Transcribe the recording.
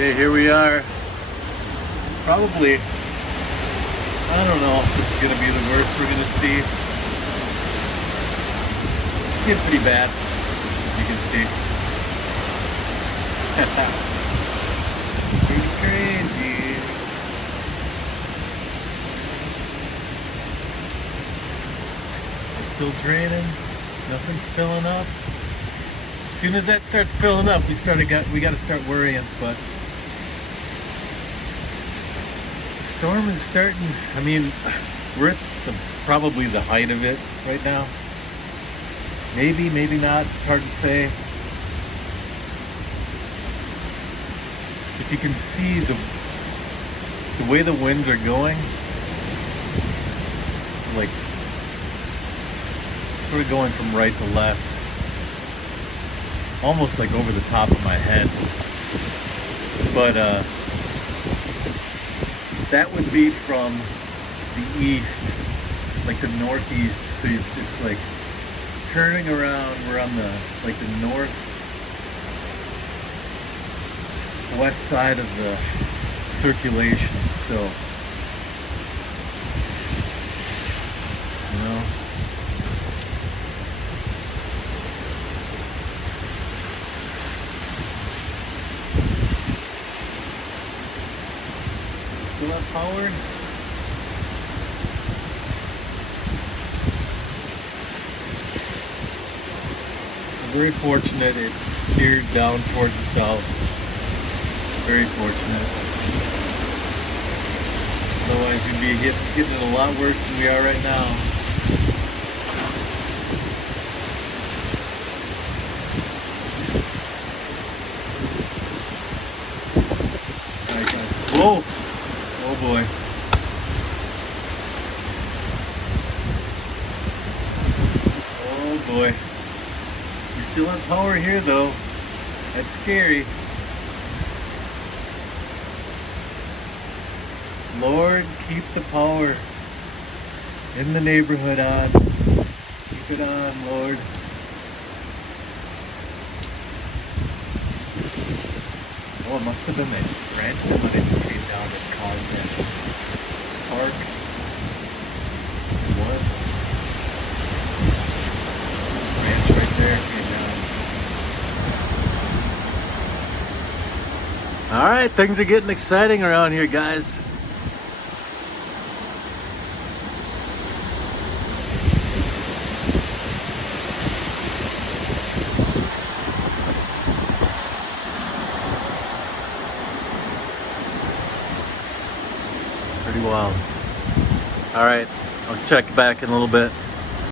Okay, here we are. Probably, I don't know if this is going to be the worst we're going to see. It's getting pretty bad, as you can see. Pretty crazy. It's still draining. Nothing's filling up. As soon as that starts filling up, we got to start worrying. But the storm is starting. I mean, we're at probably the height of it right now. Maybe not. It's hard to say. If you can see the way the winds are going, like sort of going from right to left, almost like over the top of my head. But that would be from the east, like the northeast. So it's like turning around. We're on the northwest side of the circulation. So, you know. Still have power? I'm very fortunate it steered down towards the south. Very fortunate. Otherwise we'd be getting it a lot worse than we are right now. Alright guys. Whoa! Oh boy. Oh boy. We still have power here though. That's scary. Lord, keep the power in the neighborhood on. Keep it on, Lord. Oh, it must have been that branch that when it just came down that's caused that spark. What? Branch right there came down. Alright, things are getting exciting around here, guys. Pretty wild. All right, I'll check back in a little bit.